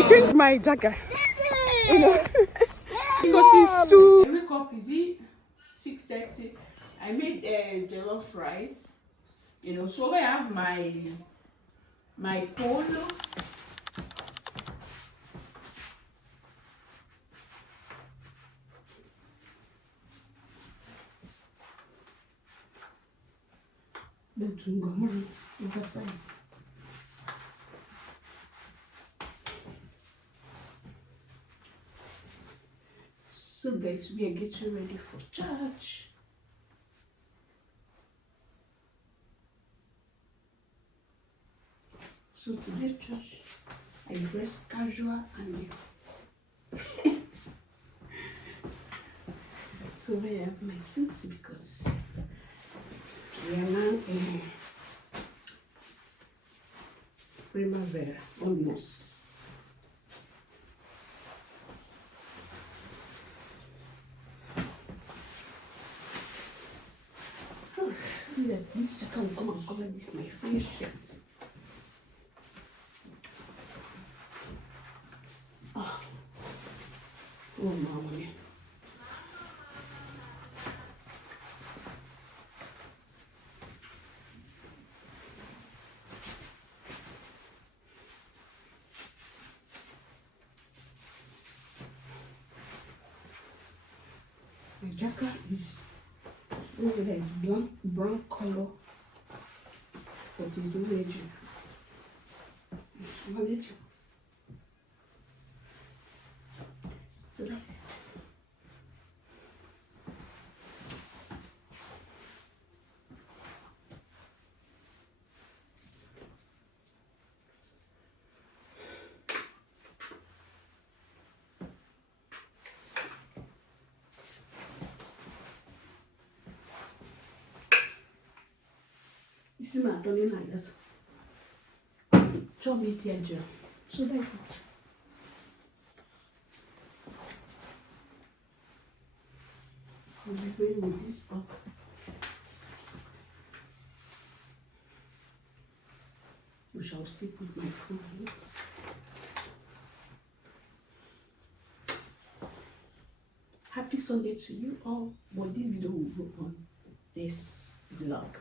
I changed my jacket. You know, because it's too. I wake up, is it 6:30? I made jollof rice. You know, so I have my polo. Oversize. So guys, we are getting ready for church. So today church, I dress casual and so I have my suits because we are now in primavera almost. Oh, this jacket will come and cover this my face shirt. Oh, mama mia. My jacket is over there, is brown color, but it's manageable. It's manageable. So that's it. You see my Tony Nigers. Chop it here, Joe. So that's it. I'll be going with this book. We shall stick with my phone. Happy Sunday to you all. But this video will go on this vlog.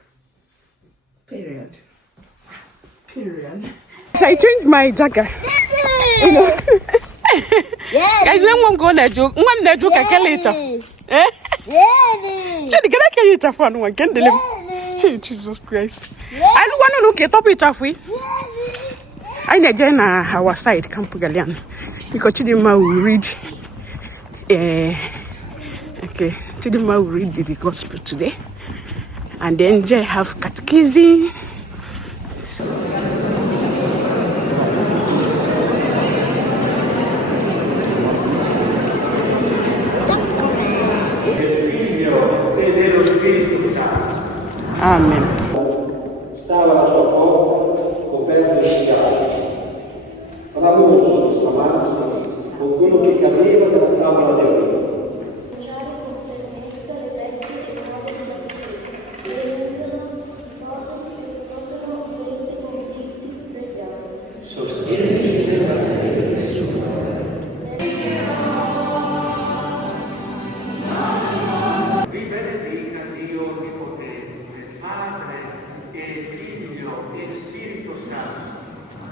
Period. I changed my jacket. You know. Guys, I'm going to joke. I'm going to joke. I can't later. Jesus Christ. I don't want to look at it off. I need to our side, Camp Galian. Because Chidima will read. Okay, Chidima will read the gospel today. And then Jay have catechism. Amen. Stava alla sua porta, coperto di schiavi, ramoso di stamarsi con quello che cadeva dalla tavola del re.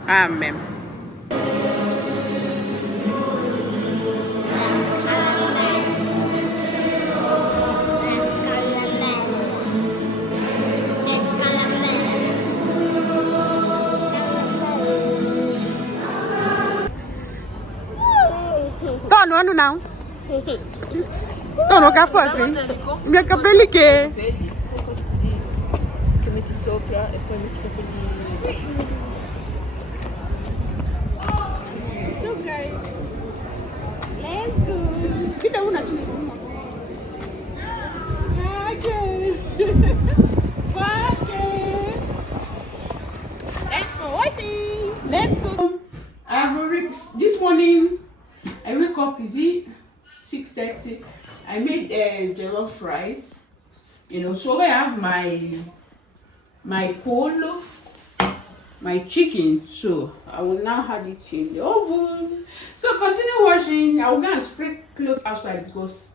Amen. Don't know now. Don't know what for free. Mi capelli che metti sopra e poi metti i capelli. So guys, let's go. Kita una chini. Okay. Thanks for watching. Let's go. This morning I wake up, is it 6:30? I made jollof rice. You know, so I have my polo. my chicken, so I will now add it in the oven. So continue washing. I will go and spray clothes outside because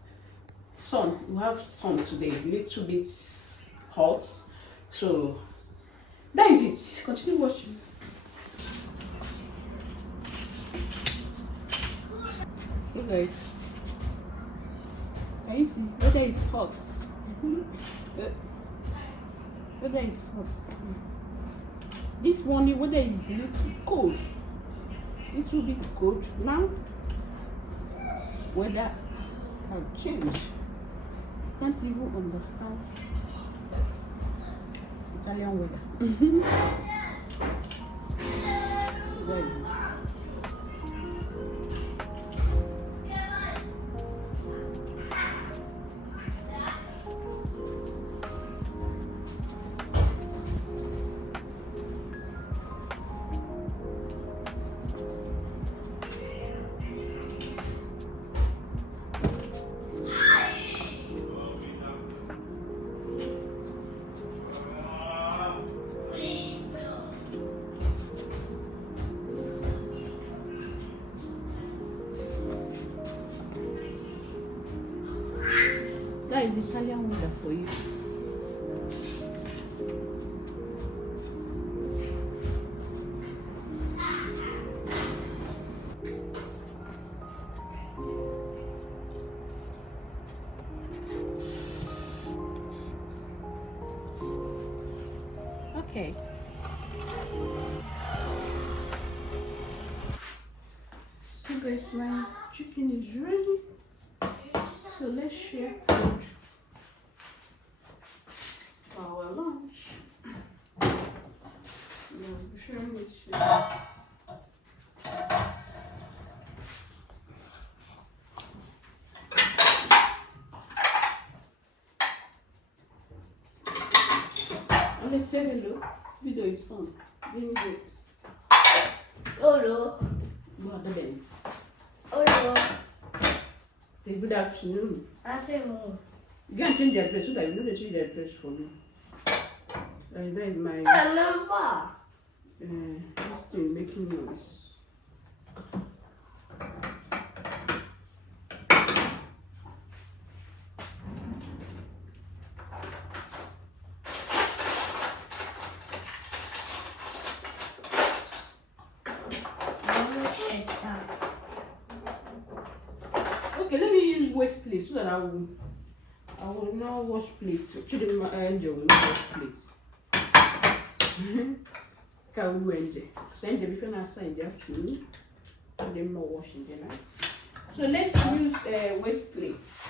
sun, we have sun today, little bit hot, so that is it. Continue washing. Hey guys, can you see weather is hot? Weather is hot. This morning weather is a little cold, little bit cold. Now weather have changed. Can't even understand Italian weather. There it is. That is Italian weather for you. Okay. So guys, my chicken is ready. So let's share food for our lunch. Yeah, sharing with you. Let's say hello. Video is fun. Being good. Hello. What the ben? Hello. Say good afternoon. Afternoon. You can change the address so that you know they change the address for me. That is my Number. this thing making noise. Okay, let me use waste plate so that I will not wash plates. Children, my angel will not wash plates. Can we angel? So angel before I sign the afternoon, and then more washing the night. So let's use waste plates.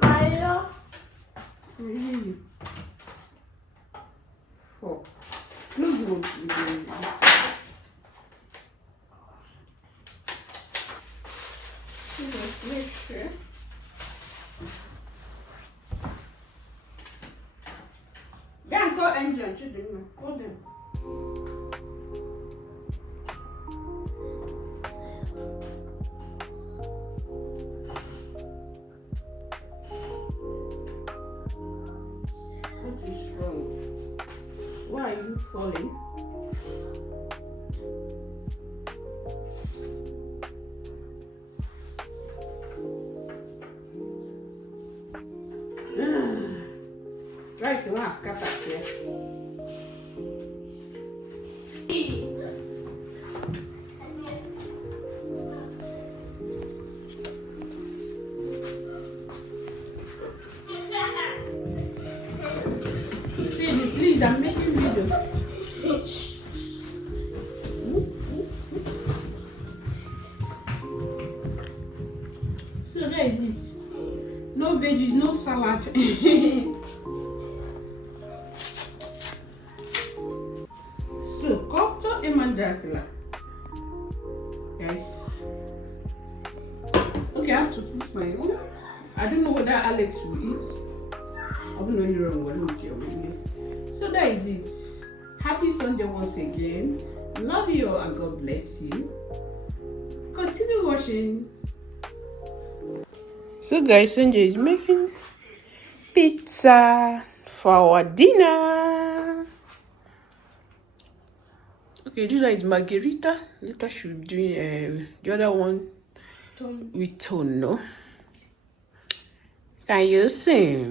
Milo. Really? Four. Close one. Let's make sure. Yeah, call engine. Children, call them. What is wrong? Why are you falling? Right, so I'll scatter here. Please, I'm making video. So there is it. No veggies, no salad. So, cotto e mangiarla. Guys. Okay, I have to put my own. I don't know whether Alex will eat. I don't know any wrong with okay. So that is it. Happy Sunday once again. Love you all and God bless you. Continue watching. So guys, Sanjay is making pizza for our dinner. Okay, this one is margherita. Later should be doing the other one with tonno. Can you see?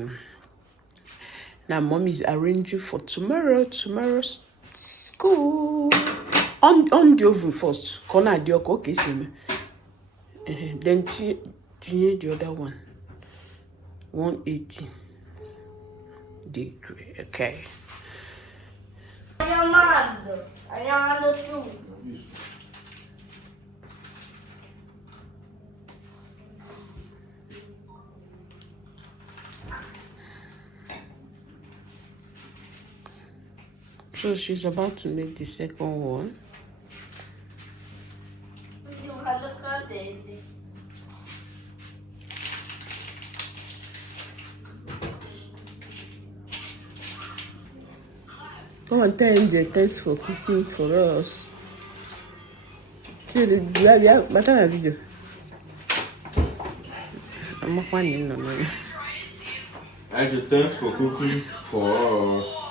Now mom is arranging for tomorrow's school. On the oven first. Corner the okay, then the other one. 180 degree. Okay. Andiamo tudo. So she's about to make the second one. Come and tell him the thanks for cooking for us. But I video. I'm not finding no. I just thanks for cooking for us.